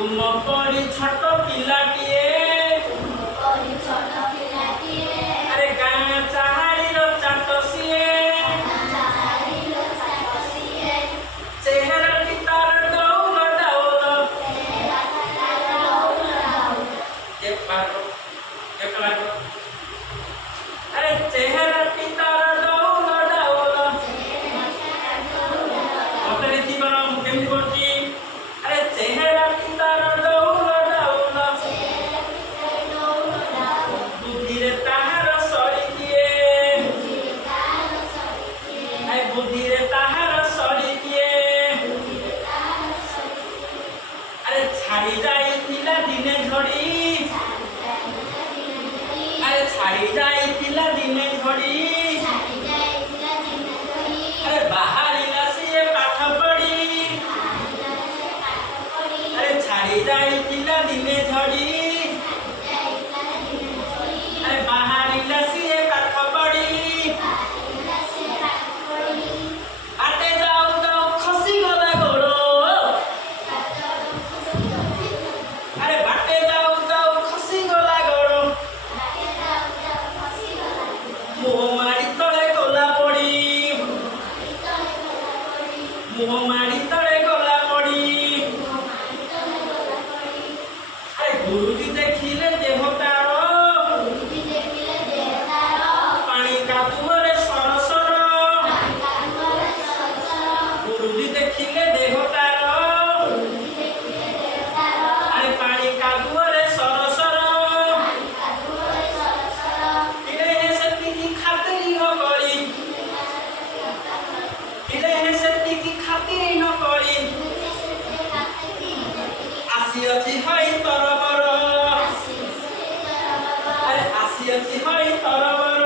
तुम परी छोट पिलाटिए अरे गाँ चाहाड़ी चाट सीए चेहरा की तार डौल डाउल अरे चेहरा की तार डौल डाउल मत देखी करम केमती करची अरे चेहरा की तार डौल डाउल बुद्धि ताहार सरी किए बुद्धि ताहार सरी किए अरे छाड़ी जाइथिला दिने झड़ी अरे छाड़ी जाइथिला दिने झड़ी अरे बाहरिला सिए पाठ पढ़ी अरे छाड़ी जाइथिला दिने झड़ी अरे बाहरिला सिए पाठ पढ़ी आटे जाऊ जाऊ खसी गला गोड़ो अरे बाटे जाऊ जाऊ खसी गला गोड़ो मुह मारी तले गला पड़ी मुह मारी तले गला पड़ी अरे गुरुजी देखिले देह तार पानी कादुअरे सरसर गुरुजी देखिले देह तार अरे पानी कादुअरे सरसर इले से की खातिरी न करी इले से की खातिरी न करी आसी अछि हई तरबर अरे आसी अछि हई तरबर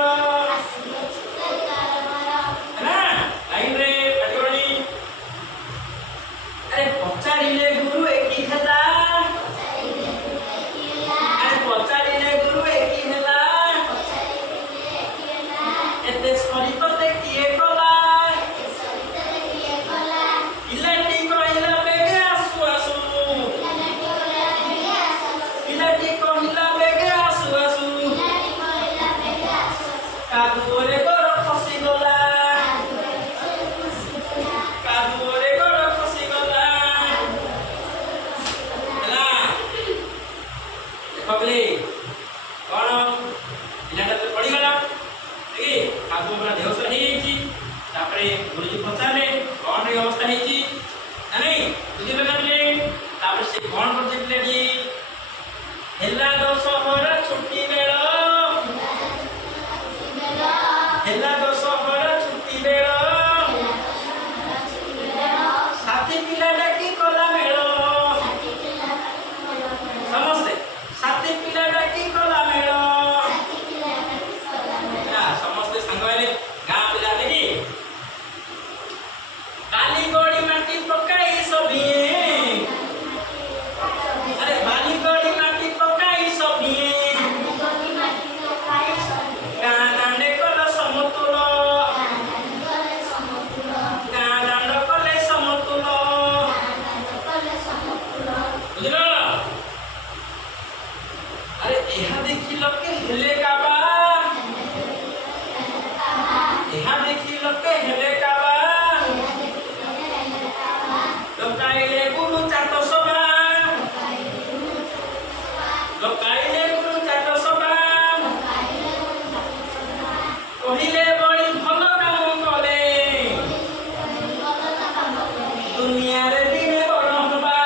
ना लाइन रे पटिवणी अरे पचारिले गुरु एकी हेला अरे पचारिले गुरु एकी हेला एते सरी तते किए कला इलाटी कहिला बेगे आसु आसु इलाटी कहिला बेगे आसु आसु कादुअरे गोड़ खसी गला कादुअरे गोड़ खसी गला ହେଲା ଦେଖबले कौन पिलाटा तो पड़ी गला देखि कादुअ पूरा देह सही हेची तापरे गुरुजी पचारे कौन रे अवस्था हेची नहीं बुझि लगले तापरे से कौन करते पिलाटी हेला दशहरा छुट्टी बेल हेला दशहरा छुट्टी बेल साथी पिलाटा की कला मेल समस्ते साथी पिलाटा की कला मेल समस्ते सांग हेले गाँ पिला देखि काली गड़ी माटी पकाई सबिए अरे बाली गड़ी माटी पकाई सबिए गाँ दांडे कल समतुल गाँ दांड कले समतुल बुझल अरे एहा देखी लके हेले काबा एहा देखी लके हेले काबा लोकाइले गुरु चाट सभा लोकाइले गुरु चाट सभा कहिले बड़ी भल काम कले दुनिया रे दिने बड़ हबा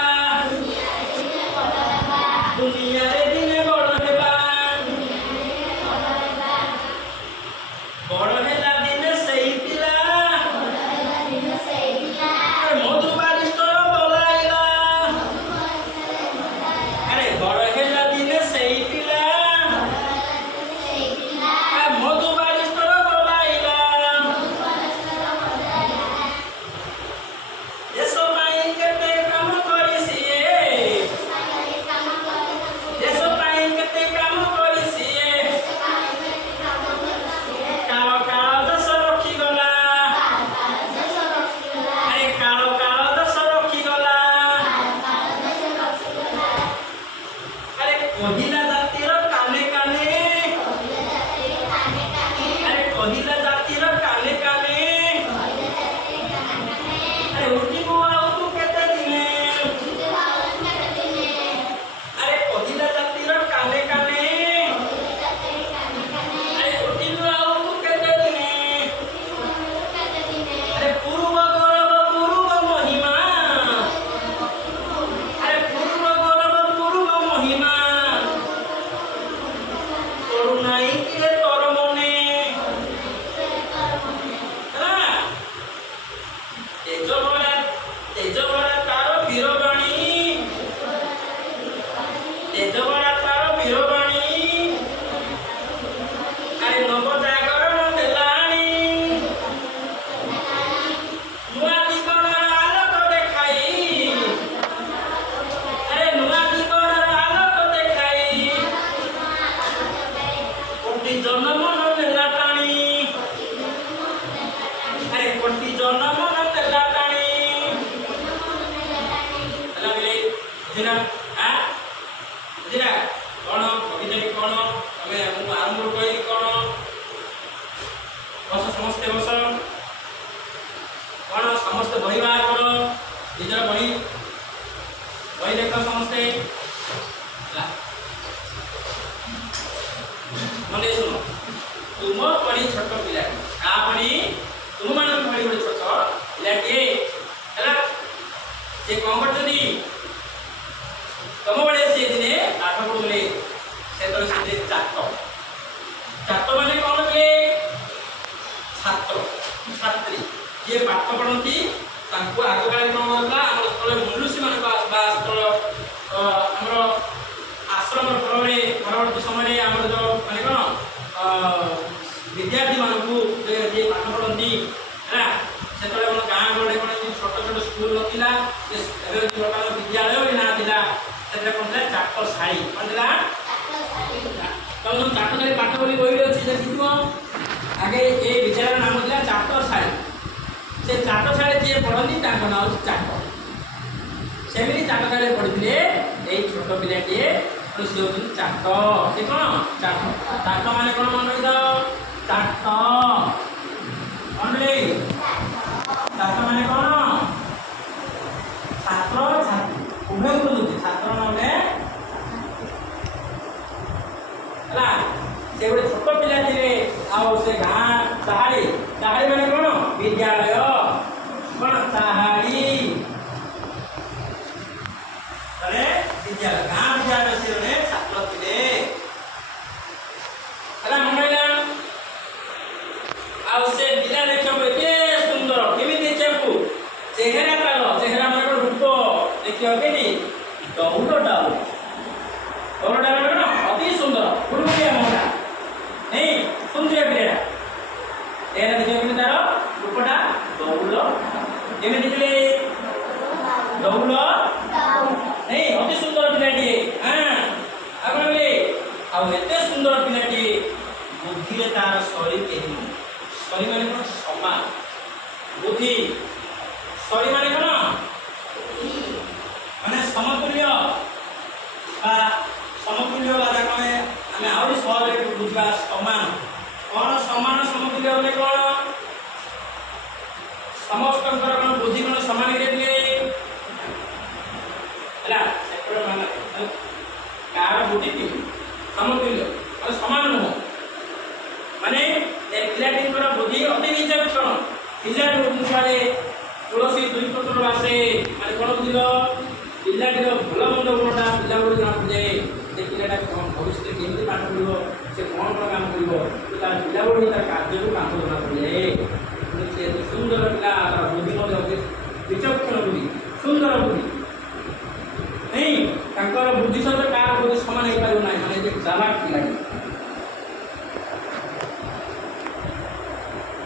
କହିଲା ଜାତିର କାନେ କାନେ अरे କହିଲା ଜାତିର କାନେ କାନେ अरे ଉଠିବୁ ଆଉ ତୁ କେତେ ଦିନେ अरे କହିଲା ଜାତିର କାନେ କାନେ अरे ଉଠିବୁ ଆଉ ତୁ କେତେ ଦିନେ अरे ପୂର୍ବ ଗୌରବ ପୂର୍ବ ମହିମା अरे ପୂର୍ବ ଗୌରବ ପୂର୍ବ ମହିମା ତୋର ନାଇଁ କିରେ ତୋର ମନେ ହେଲା ତେଜ ଭରା ତାର ବୀରବାଣୀ ତେଜ ଭରା ତାର ବୀରବାଣୀ ଆରେ ନବ ଜାଗରଣ ଦେଲାଣି ନୂଆ ଦିଗର ଆଲୋକ ଦେଖାଇ ଆରେ ନୂଆ ଦିଗର ଆଲୋକ ଦେଖାଇ କୋଟି ଜନମନ ନେଲା ଟାଣି ଆରେ କୋଟି ଜନମନ ନେଲା ଟାଣି ହେଲା ବିଲେ ବୁଝିଲା ବୁଝିଲା କ'ଣ କବିତାଟି କ'ଣ ତମେ ମୁଁ ଆରମ୍ଭରୁ କହିଲି କ'ଣ ବସ ସମସ୍ତେ ବସ କ'ଣ ସମସ୍ତେ ବହି ବାହାର କର ନିଜର ବହି ଦେଖ ସମସ୍ତେ ହେଲା ମନେ ଶୁଣ ତୁମ ପରି ଛୋଟ ପିଲା କା ପରି ତୁମମାନଙ୍କ ଭଳି ଗୋଟେ ଛୋଟ ପିଲାଟିଏ ହେଲା ସେ କ'ଣ କରୁଛନ୍ତି ତମ ବେଳେ ସେ ଦିନେ ପାଠ ପଢୁଥିଲେ ସେତେବେଳେ ସେ ଚାଟ ମାନେ କ'ଣ ଥିଲେ ଛାତ୍ର ଛାତ୍ରୀ ଯିଏ ପାଠ ପଢନ୍ତି ତାଙ୍କୁ ଆଗକାଳରେ କ'ଣ ହେଉଥିଲା ଆମର ଯେତେବେଳେ ମନୁଷ୍ୟ ମାନଙ୍କ ଆସିବା ସେତେବେଳେ ଆମର ଆଶ୍ରମ ଘରରେ ପରବର୍ତ୍ତୀ ସମୟରେ ଆମର ଯେଉଁ ମାନେ କ'ଣ ବିଦ୍ୟାର୍ଥୀମାନଙ୍କୁ ଯିଏ ପାଠ ପଢ଼ନ୍ତି ହେଲା ସେତେବେଳେ ଆମ ଗାଁ ଗହଳି କ'ଣ ଛୋଟ ଛୋଟ ସ୍କୁଲ ନଥିଲା ଏବେ ପ୍ରକାର ବିଦ୍ୟାଳୟ ନାଁ ଥିଲା ସେଥିରେ କ'ଣ ଥିଲା ଚାଟଶାଳୀ କ'ଣ ଥିଲା ତମ ଚାଟଶାଳୀ ପାଠ ବୋଲି ବହିରେ ଅଛି ଦେଖିଥିବ ଆଗେ ଏ ବିଦ୍ୟାଳୟର ନାମ ଥିଲା ଚାଟଶାଳୀ ସେ ଚାଟଶାଳୀ ଯିଏ ପଢ଼ନ୍ତି ତାଙ୍କ ନାଁ ହେଉଛି ଚାଟ ସେମିତି ଚାଟଶାଳୀରେ ପଢ଼ିଥିଲେ ଏଇ ଛୋଟ ପିଲାଟିଏ ସେ ହେଉଛନ୍ତି ଚାଟ ସେ କ'ଣ ଚାଟ ଚାଟ ମାନେ କ'ଣ ମନେ ରଖିଥାଅ ଚାଟ ମନେ ଚାଟ ମାନେ କ'ଣ ଛାତ୍ର ଛାତ୍ରୀ ଉଭୟଙ୍କୁ ବୁଝୁଛି ଛାତ୍ର ନହେଲେ ହେଲା ସେ ଗୋଟେ ଛୋଟ ପିଲା ଥିଲେ ଆଉ ସେ ଗାଁ ଚାହାଳି ମାନେ କ'ଣ ବିଦ୍ୟାଳୟ କ'ଣ ଚାହାଳି ବିଦ୍ୟାଳୟ ଗାଁ ବିଦ୍ୟାଳୟ ସେ ଜଣେ ଛାତ୍ର ଥିଲେ ହେଲା ମନେ ରହିଲା ଆଉ ସେ ପିଲା ଦେଖିବାକୁ ଏତେ ସୁନ୍ଦର କେମିତି ଦେଖିବାକୁ ଚେହେରା ମାନେ କ'ଣ ରୂପ ଦେଖିବାକୁ କେମିତି ଦୌଡ଼ ଡାଳ ମାନେ କ'ଣ ଅତି ସୁନ୍ଦର ଗୁରୁଗୁରିଆ ମହଲା ନେଇ ସୁନ୍ଦର ପିଲାଟା ଚେହେରା ଦେଖିବାକୁ କେମିତି ତାର ରୂପଟା ଦୌଡ଼ କେମିତି ଥିଲେ ଦୌଡ଼ नहीं अति सुंदर पिलाटिए हाँ ଆଉ ଏତେ ସୁନ୍ଦର ପିଲାଟିଏ ବୁଦ୍ଧିରେ ତାର ଶୈଳୀ କେହି ଶୈଳୀ ମାନେ କ'ଣ ସମାନ ବୁଦ୍ଧି ଶୈଳୀ ମାନେ କ'ଣ ମାନେ ସମତୁଲ୍ୟ ବା ଯାକ ଆମେ ଆହୁରି ସହଜରେ ବୁଝିବା ସମାନ କ'ଣ ସମାନ ସମତୁଲ୍ୟ ବୋଲେ କ'ଣ ସମସ୍ତଙ୍କର କ'ଣ ବୁଦ୍ଧି କ'ଣ ସମାନ ହେଇଥିଲେ ହେଲା ସେପଟେ ମାନେ କାହାର ବୁଦ୍ଧି ସମତୁଲ୍ୟ ମାନେ ସମାନ ନୁହଁ ମାନେ ଏ ପିଲାଟିଙ୍କର ବୁଦ୍ଧି ଅତି ବିଚକ୍ଷଣ ପିଲାଟି ଅନୁସାରେ ତୁଳସୀ ଦୁଇ ପତ୍ର ବାସେ ମାନେ କ'ଣ ବୁଝିଲ ପିଲାଟିର ଭଲ ମନ୍ଦ ଗୁଣଟା ପିଲାବେଳୁ ଜଣାପଡ଼ିଯାଏ ସେ ପିଲାଟା କ'ଣ ଭବିଷ୍ୟତରେ କେମିତି ପାଠ ପଢ଼ିବ ସେ କ'ଣ କାମ କରିବ ତାର ପିଲାବେଳୁ ତାର କାର୍ଯ୍ୟରୁ କାମ ଜଣାପଡ଼ିଯାଏ ସେ ଏତେ ସୁନ୍ଦର ପିଲା ତାର ବୁଦ୍ଧି ମଧ୍ୟ ଅତି ବିଚକ୍ଷଣ ବୁଦ୍ଧି ସୁନ୍ଦର ବୁଦ୍ଧି नहीं ତାଙ୍କର ବୁଦ୍ଧି ସହିତ କାହାର ବୁଦ୍ଧି ସମାନ ହେଇପାରିବ ନାହିଁ ମାନେ ଯେ ଚାଲାକ ପିଲାଟି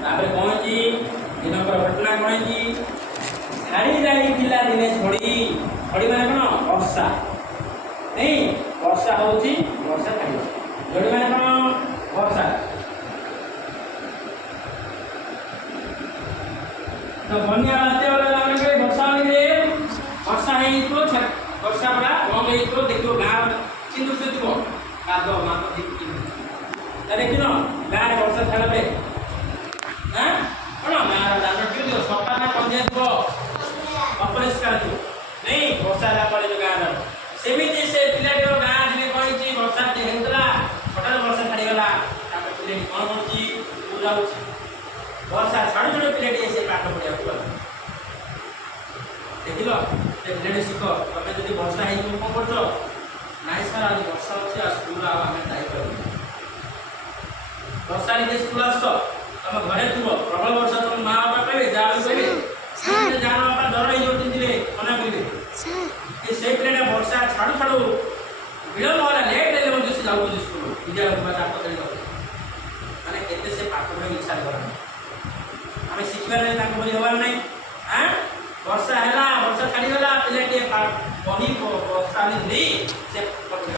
ତାପରେ କ'ଣ ହେଇଛି ଦିନକର ଘଟଣା କ'ଣ ହେଇଛି ଛାଡ଼ି ଯାଇଥିଲା ଦିନେ ଝଡ଼ି ମାନେ କ'ଣ ବର୍ଷା नहीं ବର୍ଷା ହେଉଛି ବର୍ଷା ଛାଡ଼ିବ ଝଡ଼ି ମାନେ କ'ଣ ବର୍ଷା ତ ବନ୍ୟା ବାତ୍ୟା ବର୍ଷା ହେଇଥିବ ବର୍ଷା ପରା ବନ୍ଦ ହେଇଥିବ ଦେଖିବ ଗାଁ सिंधु से दिवो कादो मातो दिक्की तरे किनो गार वर्षा छाड़ा पे हां कोन गार दांडो क्यों दियो सफा ना कंजे दिवो अपरिष्कार दिवो नहीं वर्षा ला पड़े जो गार सेमिति से पिलाटी गार दिने कहिची वर्षा ते हेतला हठात वर्षा छाड़ी गला तापर पिलाटी कोन करची पूरा वर्षा छाड़ छाड़ पिलाटी से पाठ पढ़िया को देखिलो से पिलाटी सिखो तमे जदी वर्षा हे तुम कोन करछो नाइ सर आज वर्षा अछि आ स्कूल आ हमें जाई परबो वर्षा रे स्कूल आसो तमे घरे थुबो प्रबल वर्षा तुम मां बापा कहबे जाओ कहबे सर जानो बापा डर ही जोटी दिले मना करिवे सर ए से पिलाटी वर्षा छाड़ू छाड़ू विलंब होला लेट ले मते से जाऊ स्कूल विद्यालय में जा पकड़ी दो माने केते से पाठ पढ़े इच्छा करा हमें शिखिबा रे ताको बोली होवा नै हां वर्षा हैला वर्षा छाड़ी गला पिलाटी बनी वर्षा रे से